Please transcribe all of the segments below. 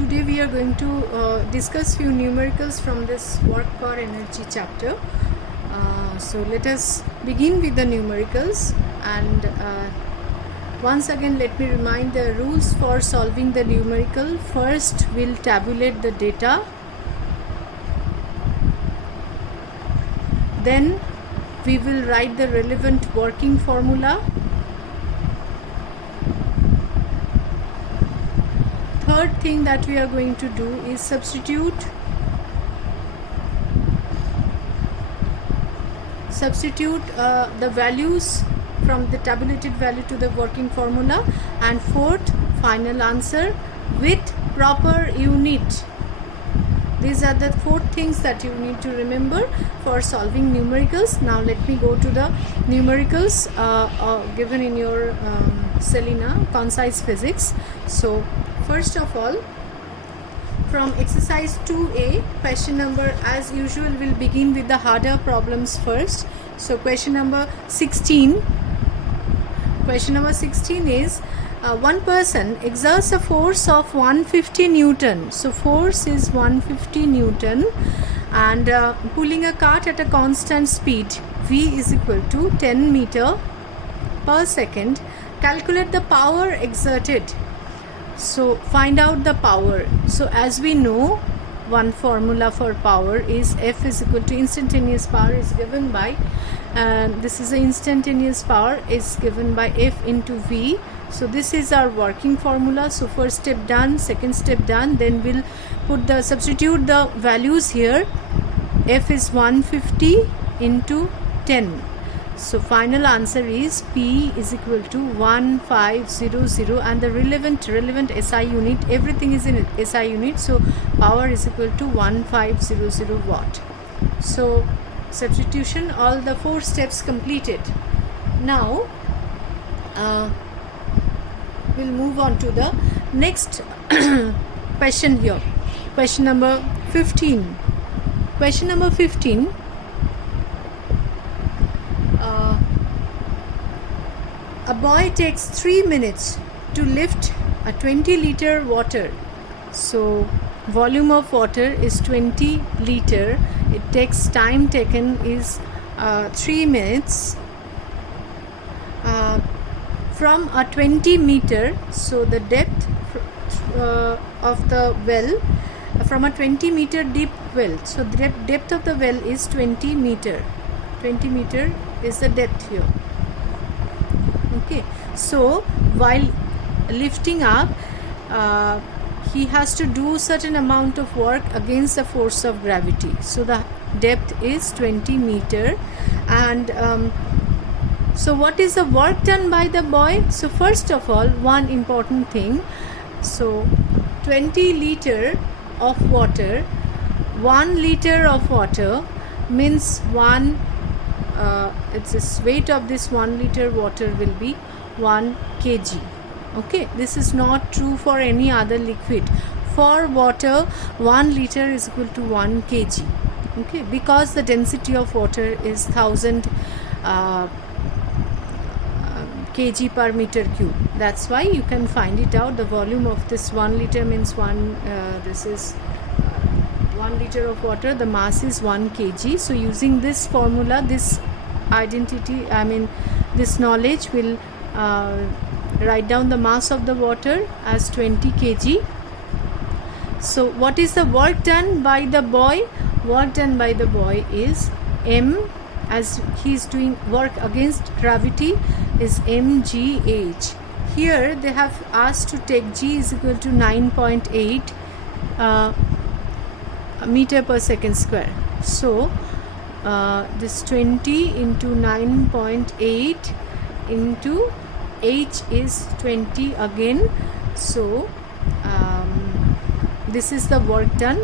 today we are going to discuss few numericals from this work or energy chapter. So let us begin with the numericals, and once again let me remind the rules for solving the numerical. First we'll tabulate the data, then we will write the relevant working formula. Third thing that we are going to do is substitute the values from the tabulated value to the working formula, and fourth, final answer with proper unit. These are the four things that you need to remember for solving numericals. Now let me go to the numericals given in your Selena Concise Physics. So first of all, from exercise 2A, question number, as usual, will begin with the harder problems first. So question number 16. Question number 16 is one person exerts a force of 150 Newton. So force is 150 Newton, and pulling a cart at a constant speed V is equal to 10 meter per second. Calculate the power exerted. So find out the power. So as we know, one formula for power is F is equal to instantaneous power is given by this is the instantaneous power is given by F into V. So this is our working formula. So first step done, second step done, then we'll substitute the values here. F is 150 into 10. So final answer is P is equal to 1500, and the relevant SI unit, everything is in SI unit, so power is equal to 1500 watt. So substitution, all the four steps completed. Now we'll move on to the next question here. Question number 15. Question number 15. A boy takes 3 minutes to lift a 20-liter water. So volume of water is 20 liter. It takes time taken is 3 minutes from a 20 meter. So the depth of the well, from a 20 meter deep well. So the depth of the well is 20 meter. 20 meter is the depth here. Okay, so while lifting up, he has to do certain amount of work against the force of gravity. So the depth is 20 meter, and so what is the work done by the boy? So first of all, one important thing. So 20 liter of water, 1 liter of water means it's this weight of this 1 liter water will be 1 kg. Okay, this is not true for any other liquid. For water, 1 liter is equal to 1 kg. Okay, because the density of water is 1000 kg per meter cube. That's why you can find it out. The volume of this 1 liter means this is 1 liter of water, the mass is 1 kg. So using this formula, this this knowledge will write down the mass of the water as 20 kg. So what is the work done by the boy? Work done by the boy is M, as he is doing work against gravity, is mgh. Here they have asked to take G is equal to 9.8 meter per second square. So this 20 into 9.8 into H is 20 again. So this is the work done.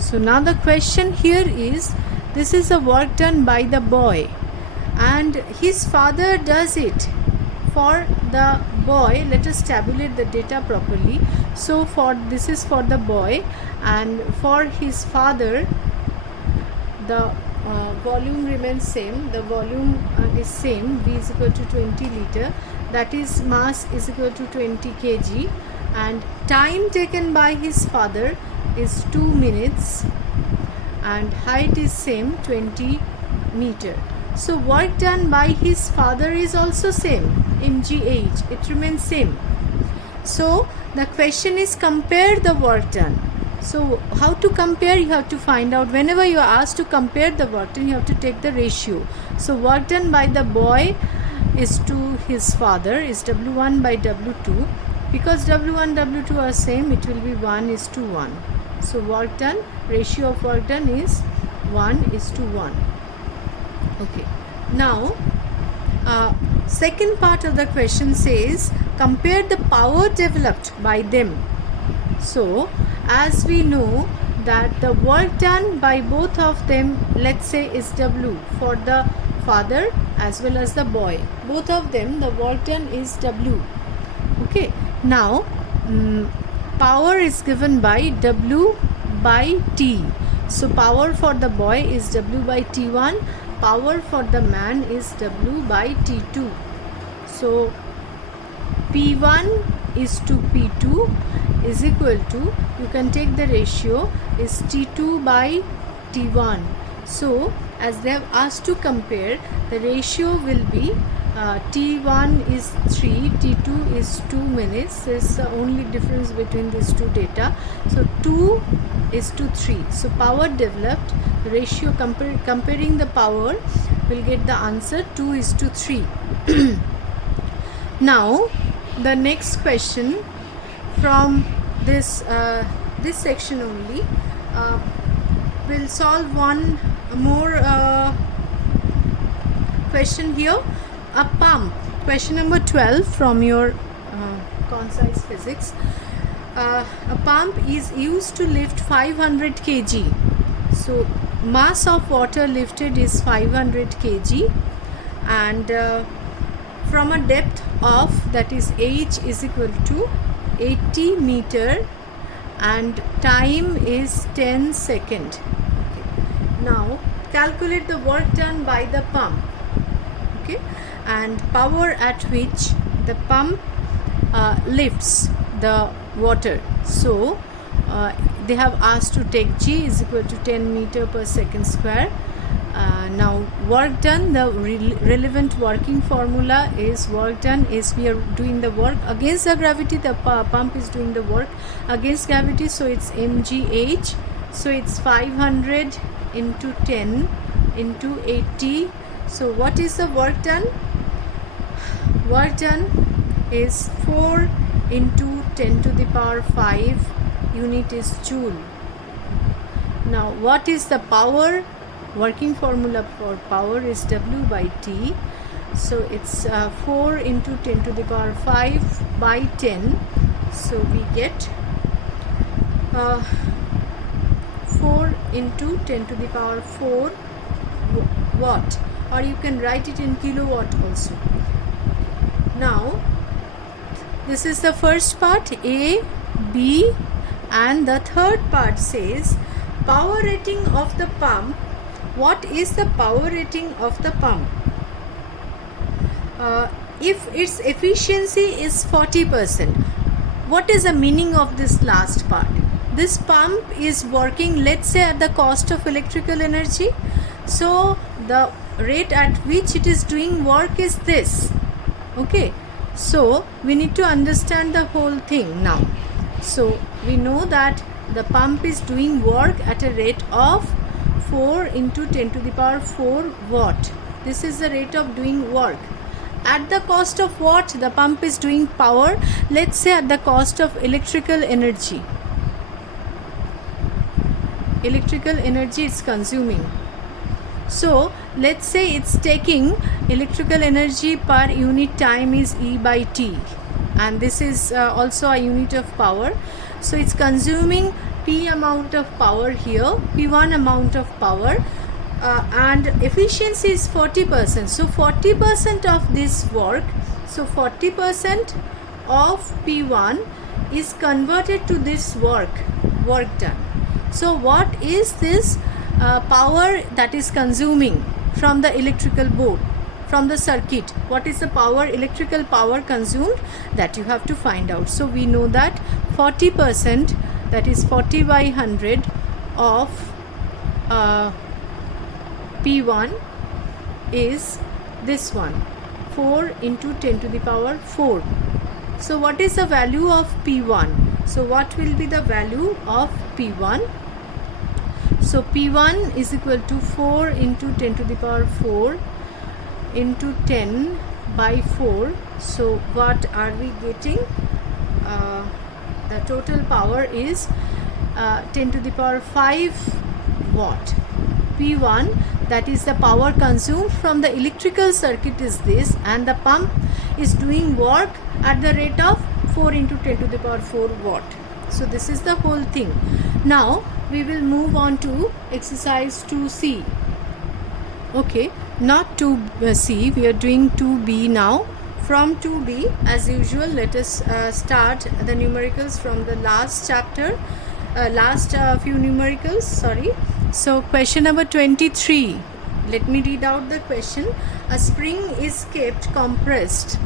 So now the question here is, this is the work done by the boy, and his father does it. For the boy, let us tabulate the data properly. So this is for the boy, and for his father the volume remains same. The volume is same, V is equal to 20 liter, that is mass is equal to 20 kg, and time taken by his father is 2 minutes, and height is same 20 meter. So work done by his father is also same, mgh, it remains same. So the question is compare the work done. So how to compare? You have to find out, whenever you are asked to compare the work done, you have to take the ratio. So work done by the boy is to his father is W1 by W2. Because W1 W2 are same, it will be 1:1. So work done, ratio of work done is 1:1. Okay, now second part of the question says compare the power developed by them. So as we know that the work done by both of them, let's say, is W for the father as well as the boy. Both of them, the work done is W. Okay, now power is given by W by T. So power for the boy is W by T1, power for the man is W by T2. So P1 is to P2 is equal to, you can take the ratio, is T2 by T1. So as they have asked to compare, the ratio will be T1 is 3, T2 is 2 minutes. This is the only difference between these two data. So 2 is to 3. So power developed, ratio comparing the power, will get the answer 2 is to 3. Now the next question from this section only, we'll solve one more question here. A pump, question number 12 from your concise physics. A pump is used to lift 500 kg. So mass of water lifted is 500 kg, and from a depth of, that is h, is equal to 80 meter, and time is 10 seconds. Okay. Now calculate the work done by the pump. Okay, and power at which the pump lifts the water. So they have asked to take G is equal to 10 meter per second square. Now work done, the relevant working formula is, work done is, we are doing the work against the gravity, the pump is doing the work against gravity, so it's mgh. So it's 500 into 10 into 80. So what is the work done? Work done is 4 into 10 to the power 5, unit is joule. Now what is the power? Working formula for power is W by T. So it's 4 into 10 to the power 5 by 10. So we get 4 into 10 to the power 4 watt, or you can write it in kilowatt also. Now this is the first part, A, B, and the third part says power rating of the pump. What is the power rating of the pump? If its efficiency is 40%, what is the meaning of this last part? This pump is working, let's say, at the cost of electrical energy. So the rate at which it is doing work is this. Okay, so we need to understand the whole thing now. So we know that the pump is doing work at a rate of 4 into 10 to the power 4 watt. This is the rate of doing work. At the cost of what the pump is doing power? Let's say at the cost of electrical energy. Electrical energy it's consuming. So let's say it's taking electrical energy per unit time is E by T, and this is also a unit of power. So it's consuming P amount of power here, P1 amount of power, and efficiency is 40%. So 40% of this work, so 40% of P1 is converted to this work done. So what is this power that is consuming from the electrical board, from the circuit. What is the power, electrical power consumed, that you have to find out. So we know that 40%, that is 40 by 100 of P1 is this one, 4 into 10 to the power 4. So what is the value of P1? So what will be the value of P1? So P1 is equal to 4 into 10 to the power 4 into 10 by 4. So what are we getting? The total power is 10 to the power 5 watt. P1, that is the power consumed from the electrical circuit, is this, and the pump is doing work at the rate of 4 into 10 to the power 4 watt. So this is the whole thing. Now we will move on to exercise 2C. Okay, not 2C, we are doing 2B now. From 2B, as usual, let us start the numericals from the last chapter, few numericals, sorry. So question number 23, let me read out the question. A spring is kept compressed.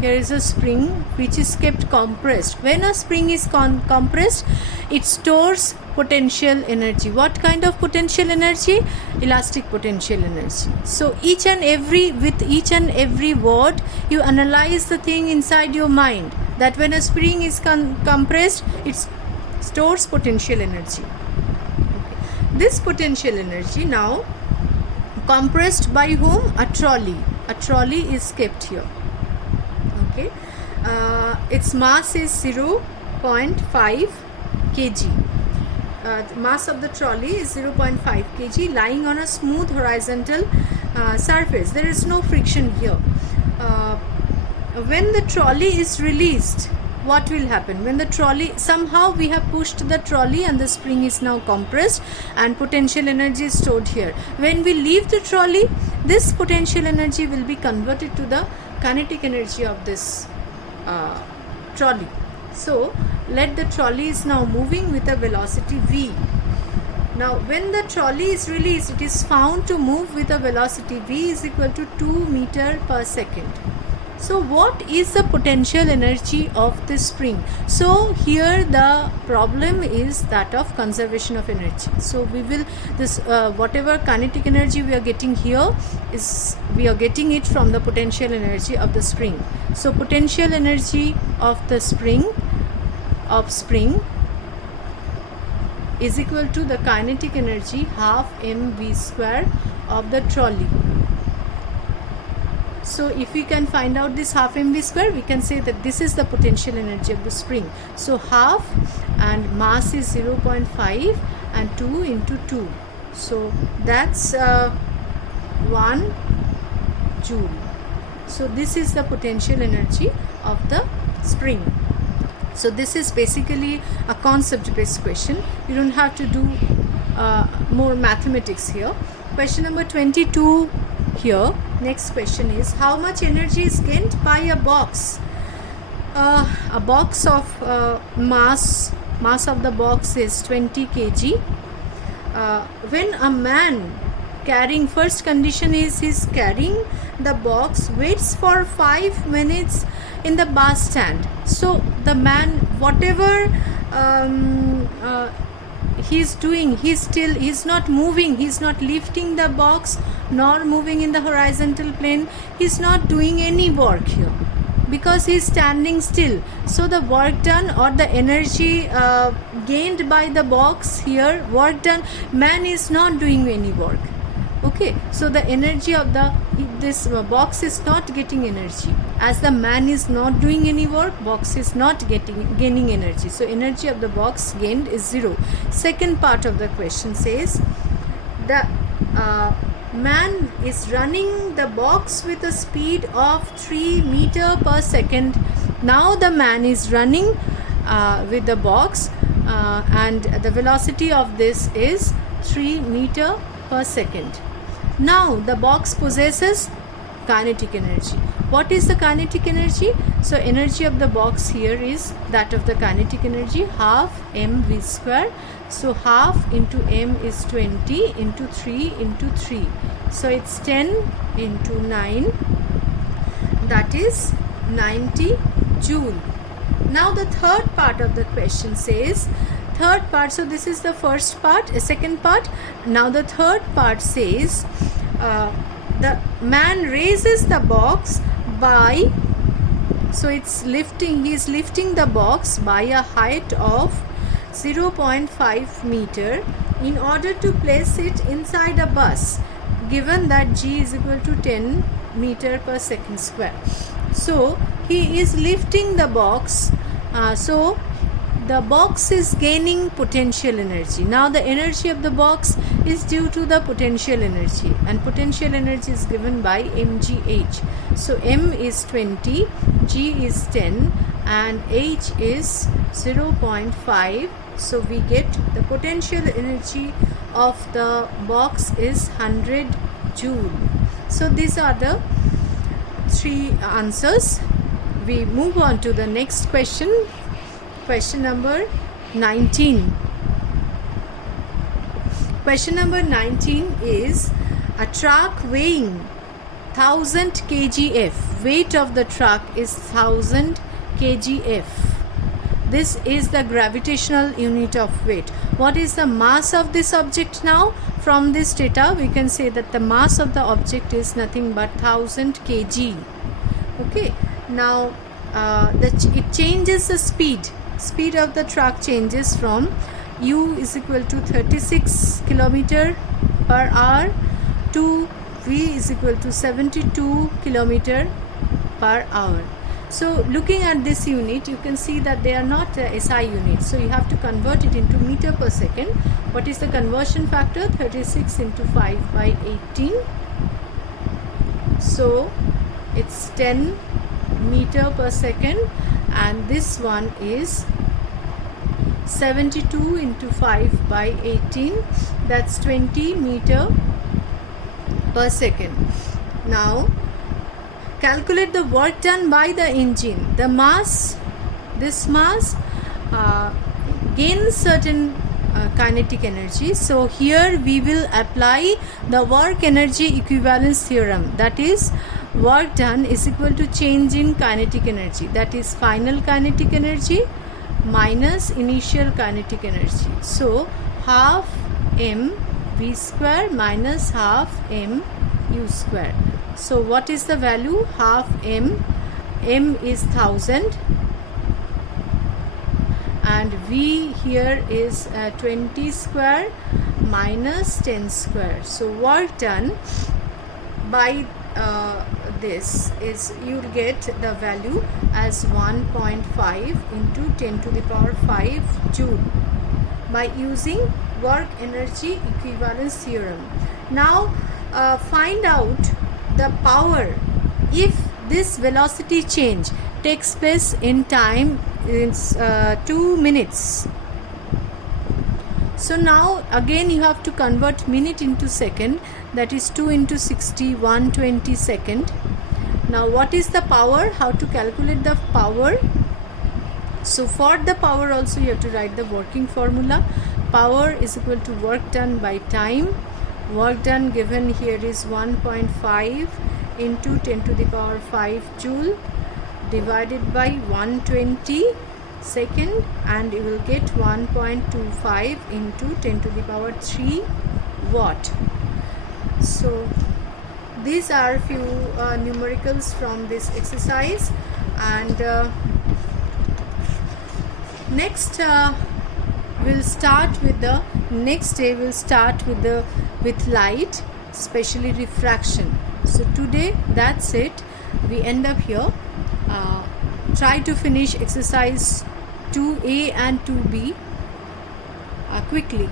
Here is a spring which is kept compressed. When a spring is compressed, it stores potential energy. What kind of potential energy? Elastic potential energy. So with each and every word, you analyze the thing inside your mind, that when a spring is compressed, it stores potential energy. Okay. This potential energy now compressed by whom? A trolley. A trolley is kept here. Okay, its mass is 0.5 kg. The mass of the trolley is 0.5 kg, lying on a smooth horizontal surface. There is no friction here. When the trolley is released, what will happen? When the trolley, somehow we have pushed the trolley and the spring is now compressed and potential energy is stored here. When we leave the trolley, this potential energy will be converted to the kinetic energy of this trolley. So let the trolley is now moving with a velocity v. Now when the trolley is released, it is found to move with a velocity v is equal to 2 meter per second. So what is the potential energy of this spring? So here the problem is that of conservation of energy. So we will, this whatever kinetic energy we are getting here is, we are getting it from the potential energy of the spring. So potential energy of the spring is equal to the kinetic energy half mv square of the trolley. So if we can find out this half mv square, we can say that this is the potential energy of the spring. So half, and mass is 0.5 and 2 into 2. So that's 1 joule. So this is the potential energy of the spring. So this is basically a concept based question. You don't have to do more mathematics here. Question number 22 here. Next question is, how much energy is gained by a box? A box of mass of the box is 20 kg. When a man carrying, first condition is he's carrying the box, waits for 5 minutes in the bus stand. So the man, whatever he's doing, he's not moving, he's not lifting the box nor moving in the horizontal plane, he's not doing any work here because he's standing still. So the work done, or the energy gained by the box here, work done, man is not doing any work. Okay, so the energy of this box is not getting energy. As the man is not doing any work, box is not gaining energy. So energy of the box gained is 0. Second part of the question says, the man is running the box with a speed of 3 meter per second. Now the man is running with the box and the velocity of this is 3 meter per second. Now the box possesses kinetic energy. What is the kinetic energy? So energy of the box here is that of the kinetic energy, half mv square. So half into m is 20 into 3 into 3. So it's 10 into 9, that is 90 joule. Now the third part of the question says, so this is the first part, second part. Now the third part says, the man raises the box by, so it's lifting, he is lifting the box by a height of 0.5 meter in order to place it inside a bus, given that g is equal to 10 meter per second square. So he is lifting the box, so the box is gaining potential energy. Now the energy of the box is due to the potential energy, and potential energy is given by mgh. So m is 20, g is 10 and h is 0.5. So we get the potential energy of the box is 100 joule. So these are the three answers. We move on to the next question. Question number 19. Question number 19 is a truck weighing 1000 kgf. Weight of the truck is 1000 kgf. This is the gravitational unit of weight. What is the mass of this object now? From this data, we can say that the mass of the object is nothing but 1000 kg. Okay. Now, it changes the speed. Speed of the truck changes from u is equal to 36 km per hour to v is equal to 72 km per hour. So looking at this unit, you can see that they are not SI units. So you have to convert it into meter per second. What is the conversion factor? 36 into 5 by 18. So it's 10 meter per second, and this one is 72 into 5 by 18, that's 20 meter per second. Now calculate the work done by the engine. The mass, this mass gains certain kinetic energy. So here we will apply the work energy equivalence theorem, that is work done is equal to change in kinetic energy, that is final kinetic energy minus initial kinetic energy. So half m v square minus half m u square. So what is the value? Half m is 1000 and v here is 20 square minus 10 square. So work done by this is, you'll get the value as 1.5 into 10 to the power 5 joule by using work energy equivalence theorem. Now find out the power if this velocity change takes place in time, it's 2 minutes. So now again you have to convert minute into second, that is 2 into 60, 120 second. Now what is the power? How to calculate the power? So for the power also you have to write the working formula. Power is equal to work done by time. Work done given here is 1.5 into 10 to the power 5 joule divided by 120 second, and you will get 1.25 into 10 to the power 3 watt. So these are few numericals from this exercise, and next we'll start with the next day we'll start with light, especially refraction. So today that's it, we end up here. Try to finish exercise 2A and 2B quickly.